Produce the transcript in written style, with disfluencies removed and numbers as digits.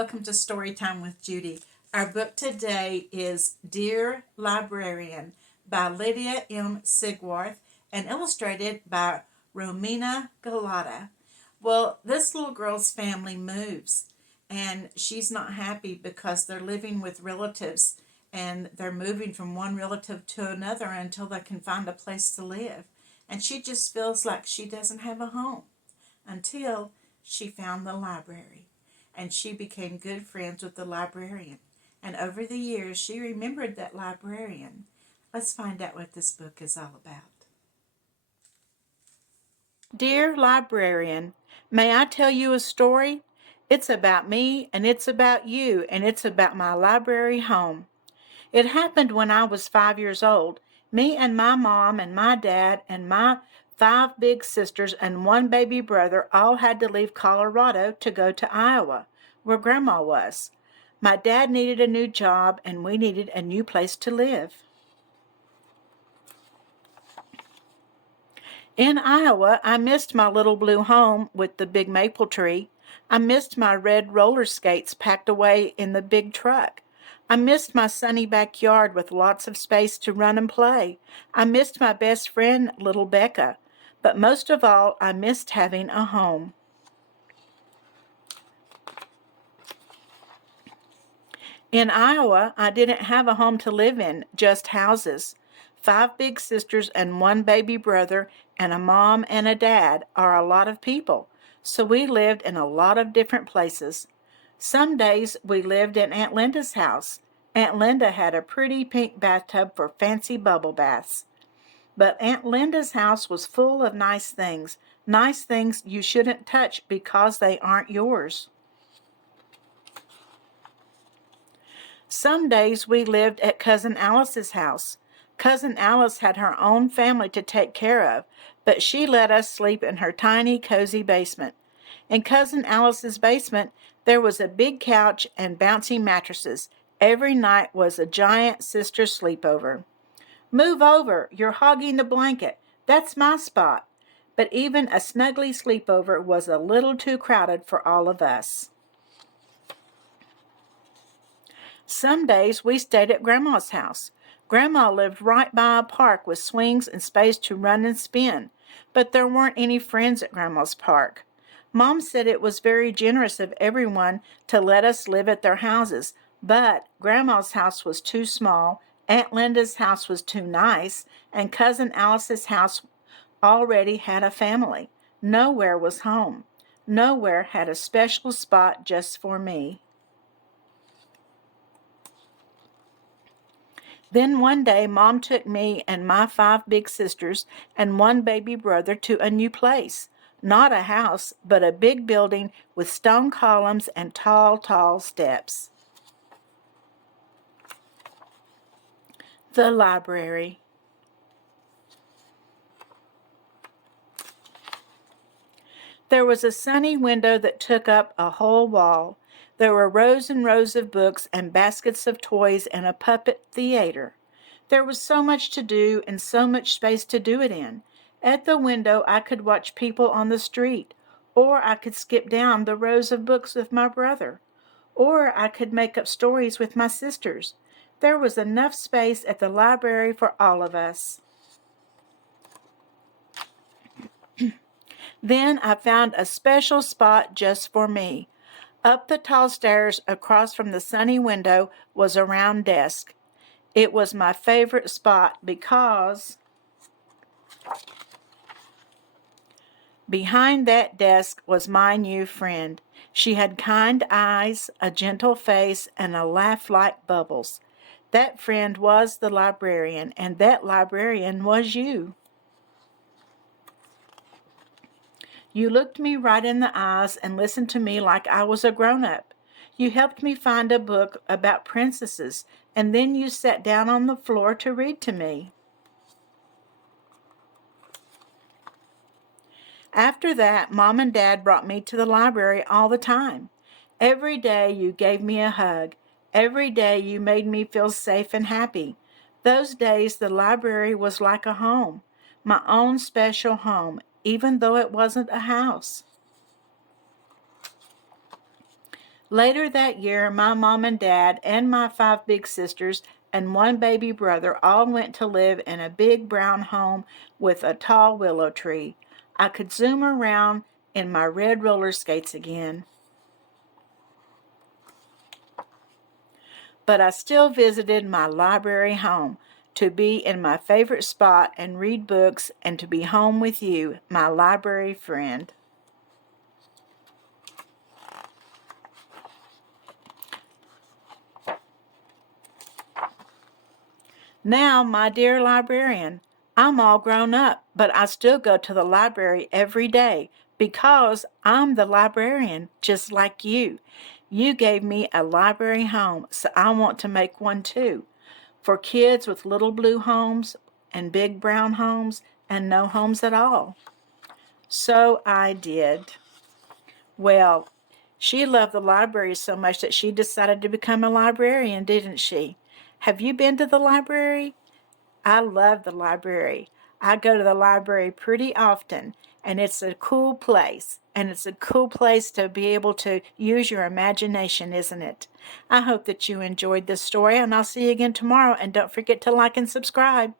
welcome to Storytime with Judy. Our book today is Dear Librarian by Lydia M. Sigwarth and illustrated by Romina Galata. Well, this little girl's family moves and she's not happy because they're living with relatives and they're moving from one relative to another until they can find a place to live. And she just feels like she doesn't have a home until she found the library. And she became good friends with the librarian. And over the years, she remembered that librarian. Let's find out what this book is all about. Dear Librarian, may I tell you a story? It's about me, and it's about you, and it's about my library home. It happened when I was 5 years old. Me and my mom and my dad and my 5 big sisters and 1 baby brother all had to leave Colorado to go to Iowa, where Grandma was. My dad needed a new job and we needed a new place to live. In Iowa, I missed my little blue home with the big maple tree. I missed my red roller skates packed away in the big truck. I missed my sunny backyard with lots of space to run and play. I missed my best friend, little Becca. But most of all, I missed having a home. In Iowa, I didn't have a home to live in, just houses. 5 big sisters and 1 baby brother and a mom and a dad are a lot of people, so we lived in a lot of different places. Some days we lived in Aunt Linda's house. Aunt Linda had a pretty pink bathtub for fancy bubble baths. But Aunt Linda's house was full of nice things you shouldn't touch because they aren't yours. Some days we lived at Cousin Alice's house. Cousin Alice had her own family to take care of, but she let us sleep in her tiny, cozy basement. In Cousin Alice's basement, there was a big couch and bouncy mattresses. Every night was a giant sister sleepover. Move over, you're hogging the blanket. That's my spot. But even a snuggly sleepover was a little too crowded for all of us. Some days we stayed at Grandma's house. Grandma lived right by a park with swings and space to run and spin, but there weren't any friends at Grandma's park. Mom said it was very generous of everyone to let us live at their houses, but Grandma's house was too small, Aunt Linda's house was too nice, and Cousin Alice's house already had a family. Nowhere was home. Nowhere had a special spot just for me. Then one day, Mom took me and my 5 big sisters and 1 baby brother to a new place. Not a house, but a big building with stone columns and tall, tall steps. The library. There was a sunny window that took up a whole wall. There were rows and rows of books and baskets of toys and a puppet theater. There was so much to do and so much space to do it in. At the window, I could watch people on the street, or I could skip down the rows of books with my brother, or I could make up stories with my sisters. There was enough space at the library for all of us. Then I found a special spot just for me. Up the tall stairs across from the sunny window was a round desk. It was my favorite spot because behind that desk was my new friend. She had kind eyes, a gentle face, and a laugh like bubbles. That friend was the librarian, and that librarian was you. You looked me right in the eyes and listened to me like I was a grown-up. You helped me find a book about princesses, and then you sat down on the floor to read to me. After that, Mom and Dad brought me to the library all the time. Every day you gave me a hug. Every day you made me feel safe and happy. Those days the library was like a home, my own special home, even though it wasn't a house. Later that year, my mom and dad and my 5 big sisters and 1 baby brother all went to live in a big brown home with a tall willow tree. I could zoom around in my red roller skates again. But I still visited my library home to be in my favorite spot and read books and to be home with you, my library friend. Now, my dear librarian, I'm all grown up, but I still go to the library every day because I'm the librarian, just like you. You gave me a library home, so I want to make one too, for kids with little blue homes and big brown homes and no homes at all. So I did. Well, she loved the library so much that she decided to become a librarian, didn't she? Have you been to the library? I love the library. I go to the library pretty often, and it's a cool place. And it's a cool place to be able to use your imagination, isn't it? I hope that you enjoyed this story, and I'll see you again tomorrow. And don't forget to like and subscribe.